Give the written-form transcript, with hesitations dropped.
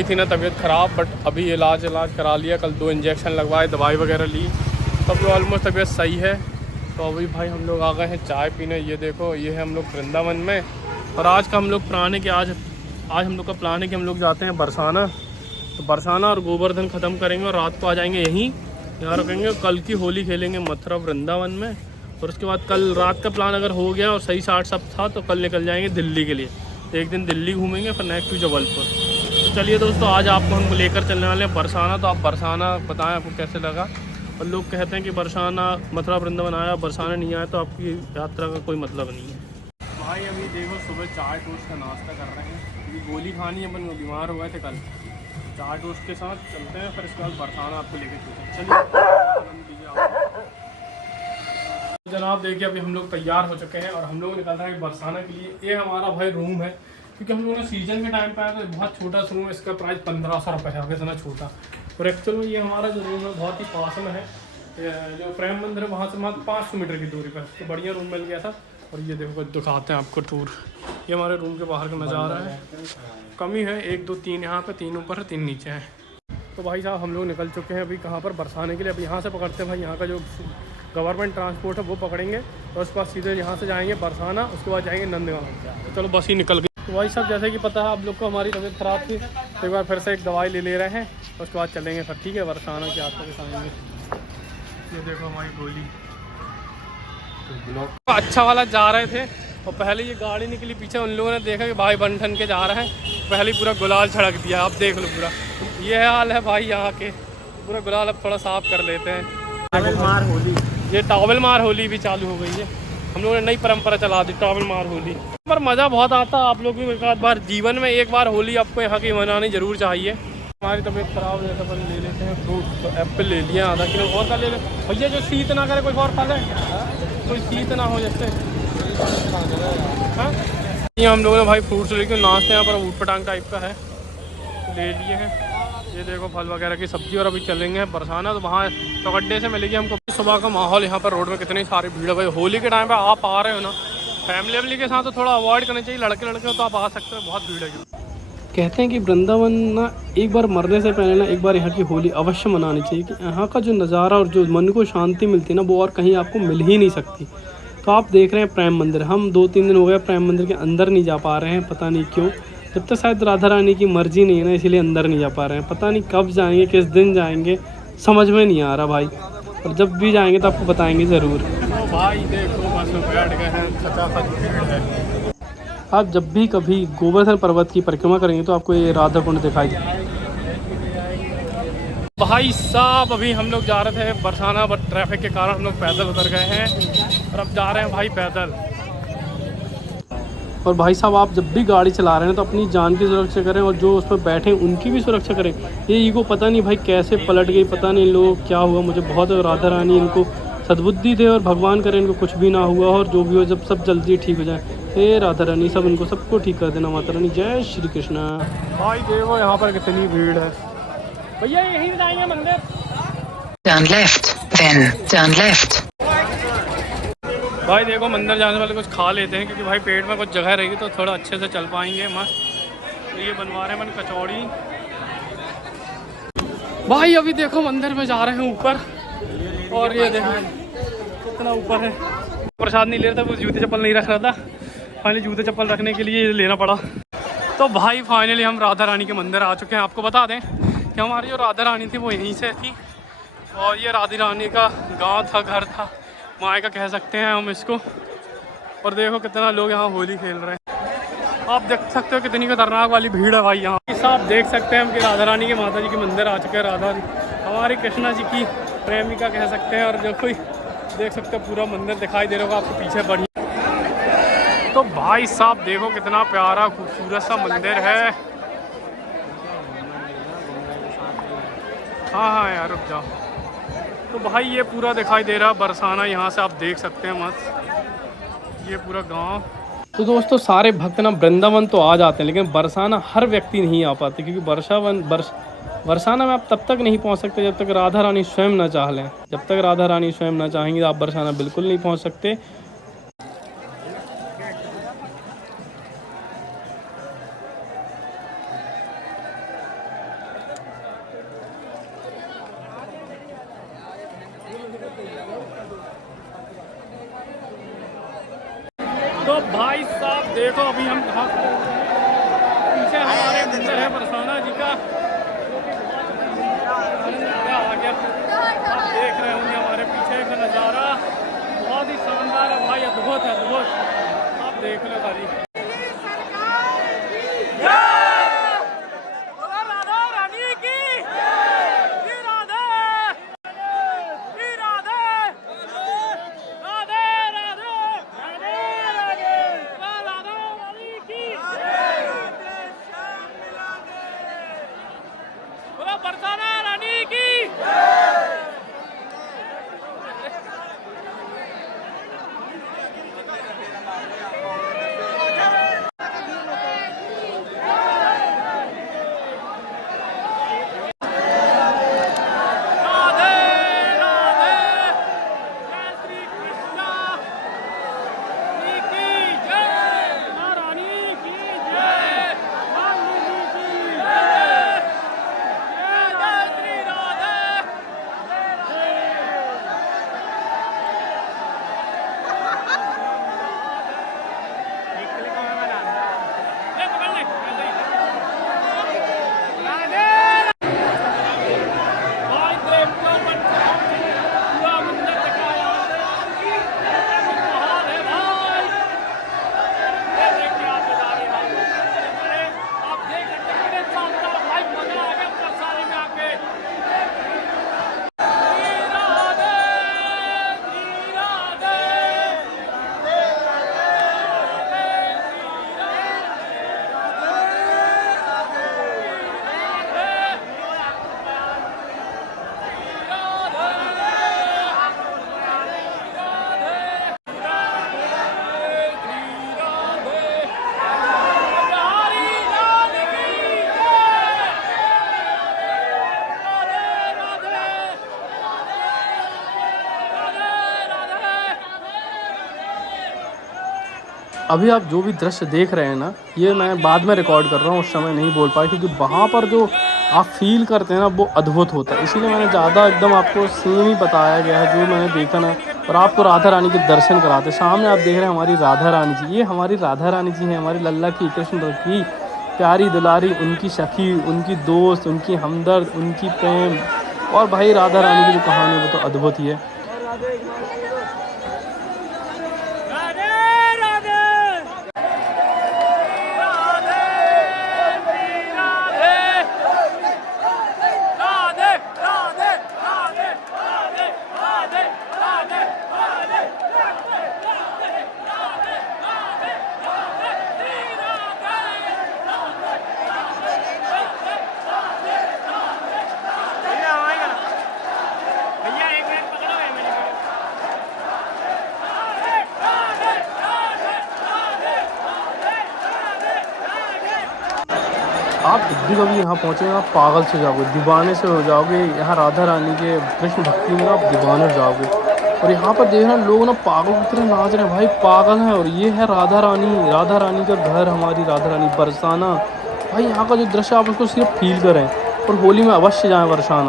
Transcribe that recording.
गई थी ना तबीयत ख़राब, बट अभी इलाज करा लिया, कल 2 इंजेक्शन लगवाए, दवाई वगैरह ली, तो अभी ऑलमोस्ट तबीयत सही है। तो अभी भाई हम लोग आ गए हैं चाय पीने। ये देखो, ये है हम लोग वृंदावन में। और आज का हम लोग प्लान है कि आज हम लोग का प्लान है कि हम लोग जाते हैं बरसाना। तो बरसाना और गोवर्धन ख़त्म करेंगे और रात को आ जाएंगे यहीं, यहाँ रुकेंगे। कल की होली खेलेंगे मथुरा वृंदावन में। और उसके बाद कल रात का प्लान अगर हो गया और सही साठ सब था तो कल निकल जाएंगे दिल्ली के लिए। तो एक दिन दिल्ली घूमेंगे, फिर नेक्स्ट जबलपुर। तो चलिए दोस्तों, आज आपको हम लेकर चलने वाले हैं बरसाना। तो आप बरसाना बताएं आपको कैसे लगा। और लोग कहते हैं कि बरसाना मथुरा वृंदावन आया, बरसाना नहीं आया तो आपकी यात्रा का कोई मतलब नहीं है। भाई अभी देखो, सुबह चाय टोस्ट का नाश्ता कर रहे हैं क्योंकि गोली खानी है, अपन बीमार हुए थे कल। चाय टोस्ट के साथ चलते हैं, फिर इसके बाद बरसाना आपको लेकर चलते हैं। चलिए जनाब, देखिए अभी हम लोग तैयार हो चुके हैं और हम लोग निकल रहे हैं बरसाना के लिए। ये हमारा भाई रूम है, क्योंकि हम लोगों ने सीजन के टाइम पे आया तो बहुत छोटा सा रूम है। इसका प्राइस 1500 रुपये है, इतना छोटा। और एक्चुअल में ये हमारा जो रूम है बहुत ही पास में है, जो प्रेम मंदिर है वहाँ से मात्र 500 मीटर की दूरी पर। तो बढ़िया रूम मिल गया था। और ये देखो, दिखाते हैं आपको टूर। ये हमारे रूम के बाहर का नज़ारा है। कमी है 1 2 3 यहाँ पे, 3 ऊपर है 3 नीचे हैं। तो भाई साहब हम लोग निकल चुके हैं अभी कहाँ पर, बरसाने के लिए। अब यहाँ से पकड़ते हैं भाई, यहाँ का जो गवर्नमेंट ट्रांसपोर्ट है वो पकड़ेंगे और उसके बाद सीधे यहाँ से जाएंगे बरसाना, उसके बाद जाएंगे नंदगांव। तो चलो बस ही निकल गई। तो भाई साहब जैसे कि पता है आप लोग को, हमारी तबीयत ख़राब थी तो एक बार फिर से एक दवाई ले रहे हैं, उसके बाद चलेंगे फिर। ठीक है, बरसाना की यात्रा के साथ आएंगे। ये देखो हमारी गोली। तो अच्छा वाला जा रहे थे और पहले ये गाड़ी निकली पीछे, उन लोगों ने देखा कि भाई बन के जा रहे हैं, पहले ही पूरा गुलाल छिड़क दिया। आप देख लो पूरा ये हाल है भाई यहाँ के। पूरा गुलाल अब थोड़ा साफ कर लेते हैं। टॉवल मार होली, ये टॉवल मार होली भी चालू हो गई है। हम लोगों ने नई परंपरा चला दी, टॉवल मार होली। पर मज़ा बहुत आता। आप लोग भी एक आध बार जीवन में एक बार होली आपको यहाँ की मनानी ज़रूर चाहिए। हमारी तबीयत ख़राब है तो अपन ले लेते हैं फ्रूट। तो एप्पल ले लिया आधा किलो, और का ले लें भैया, जो शीत ना करे कोई और फल है, कोई शीत ना हो जैसे। हाँ, ये हम लोगों ने भाई फ्रूट्स लेके नाश्ते यहाँ पर ऊट पटांग टाइप का है, ले लिए हैं। ये देखो फल वगैरह की सब्जी। और अभी चलेंगे बरसाना, तो वहाँ चौगड्डे से मिलेगी हमको। सुबह का माहौल यहाँ पर रोड में कितनी सारी भीड़ है भाई। होली के टाइम पे आप आ रहे हो ना फैमिली के साथ, तो थोड़ा अवॉइड करना चाहिए। लड़के हो तो आप आ सकते हो, बहुत भीड़ है। कहते हैं कि वृंदावन ना एक बार मरने से पहले ना एक बार यहाँ की होली अवश्य मनानी चाहिए, कि यहाँ का जो नज़ारा और जो मन को शांति मिलती है ना, वो और कहीं आपको मिल ही नहीं सकती। तो आप देख रहे हैं प्रेम मंदिर, हम 2-3 दिन हो गए प्रेम मंदिर के अंदर नहीं जा पा रहे हैं, पता नहीं क्यों। जब तक शायद राधा रानी की मर्जी नहीं है ना, इसीलिए अंदर नहीं जा पा रहे हैं। पता नहीं कब जाएंगे, किस दिन जाएंगे, समझ में नहीं आ रहा भाई। और जब भी जाएंगे तो आपको बताएंगे ज़रूर। तो भाई देखो बस में बैठ गए हैं, खचाखच भीड़ है। आप जब भी कभी गोवर्धन पर्वत की परिक्रमा करेंगे तो आपको ये राधा कुंड दिखाई देगा। भाई साहब अभी हम लोग जा रहे थे बरसाना, बट ट्रैफिक के कारण हम लोग पैदल उतर गए हैं और अब जा रहे हैं भाई पैदल। और भाई साहब आप जब भी गाड़ी चला रहे हैं तो अपनी जान की सुरक्षा करें और जो उस पर बैठे उनकी भी सुरक्षा करें। ये ईगो पता नहीं भाई कैसे पलट गई, पता नहीं लोग क्या हुआ। मुझे बहुत राधा रानी इनको सद्बुद्धि दे और भगवान करे इनको कुछ भी ना हुआ, और जो भी हो जब सब जल्दी ठीक हो जाए। हे राधा रानी सब इनको सबको ठीक कर देना, माता रानी। जय श्री कृष्णा। भाई देखो यहाँ पर कितनी भीड़ है। भैया यहीं जाएंगे मंदिर। Turn left, then turn left. भाई देखो मंदिर जाने वाले कुछ खा लेते हैं, क्योंकि भाई पेट में कुछ जगह रहेगी तो थोड़ा अच्छे से चल पाएंगे मस्त। तो ये बनवा रहे हैं मन कचौड़ी। भाई अभी देखो मंदिर में जा रहे हैं ऊपर, और ये देखो कितना ऊपर है। प्रसाद नहीं ले रहा था, कुछ जूते चप्पल नहीं रख रहा था, फाइनली जूते चप्पल रखने के लिए लेना पड़ा। तो भाई फाइनली हम राधा रानी के मंदिर आ चुके हैं। आपको बता दें कि हमारी जो राधा रानी थी वो यहीं से थी, और ये राधा रानी का गांव था, घर था, मायका कह सकते हैं हम इसको। और देखो कितना लोग यहाँ होली खेल रहे हैं। आप देख सकते हो कितनी खतरनाक वाली भीड़ है भाई यहाँ। इस आप देख सकते हैं हम कि राधा रानी के माता जी के मंदिर आ चुके हैं। राधा हमारी कृष्णा जी की प्रेमिका कह सकते हैं। और जो कोई देख सकते हो पूरा मंदिर दिखाई दे रहा होगा आपको पीछे बढ़िया। तो भाई साहब देखो कितना प्यारा खूबसूरत सा मंदिर है। हाँ यार रुक जाओ। तो भाई ये पूरा दिखाई दे रहा बरसाना, यहाँ से आप देख सकते हैं मस्त ये पूरा गांव। तो दोस्तों सारे भक्त ना वृंदावन तो आ जाते हैं, लेकिन बरसाना हर व्यक्ति नहीं आ पाते, क्योंकि बरसाना में आप तब तक नहीं पहुंच सकते जब तक राधा रानी स्वयं ना चाह लें। जब तक राधा रानी स्वयं ना चाहेंगी आप बरसाना बिल्कुल नहीं पहुंच सकते। तो भाई साहब देखो अभी हम कहाँ खड़े हैं। पीछे हमारे मंदिर है बरसाना जी का, क्या आ गया। आप देख रहे होंगे हमारे पीछे का नज़ारा बहुत ही शानदार है भाई, अद्भुत है अद्भुत। आप देख लो खाली। बरसाना रानी की अभी आप जो भी दृश्य देख रहे हैं ना, ये मैं बाद में रिकॉर्ड कर रहा हूँ, उस समय नहीं बोल पाया क्योंकि वहाँ पर जो आप फील करते हैं ना वो अद्भुत होता है। इसीलिए मैंने ज़्यादा एकदम आपको सेम ही बताया गया है जो मैंने देखा ना, और आपको राधा रानी के दर्शन कराते। सामने आप देख रहे हैं हमारी राधा रानी जी, ये हमारी राधा रानी जी हैं, हमारी लल्ला की कृष्ण की प्यारी दुलारी, उनकी सखी, उनकी दोस्त, उनकी हमदर्द, उनकी प्रेम। और भाई राधा रानी की जो कहानी है वो तो अद्भुत ही है। आप जब भी कभी यहाँ पहुँचेंगे आप पागल से जाओगे, दीवाने से हो जाओगे। यहाँ राधा रानी के कृष्ण भक्ति में आप दीवाने हो जाओगे। और यहाँ पर देख रहे हैं लोग ना पागल की तरह नाच रहे हैं भाई, पागल हैं। और ये है राधा रानी का घर, हमारी राधा रानी बरसाना। भाई यहाँ का जो दृश्य आप उसको सिर्फ फील करें और होली में अवश्य जाएँ बरसाना।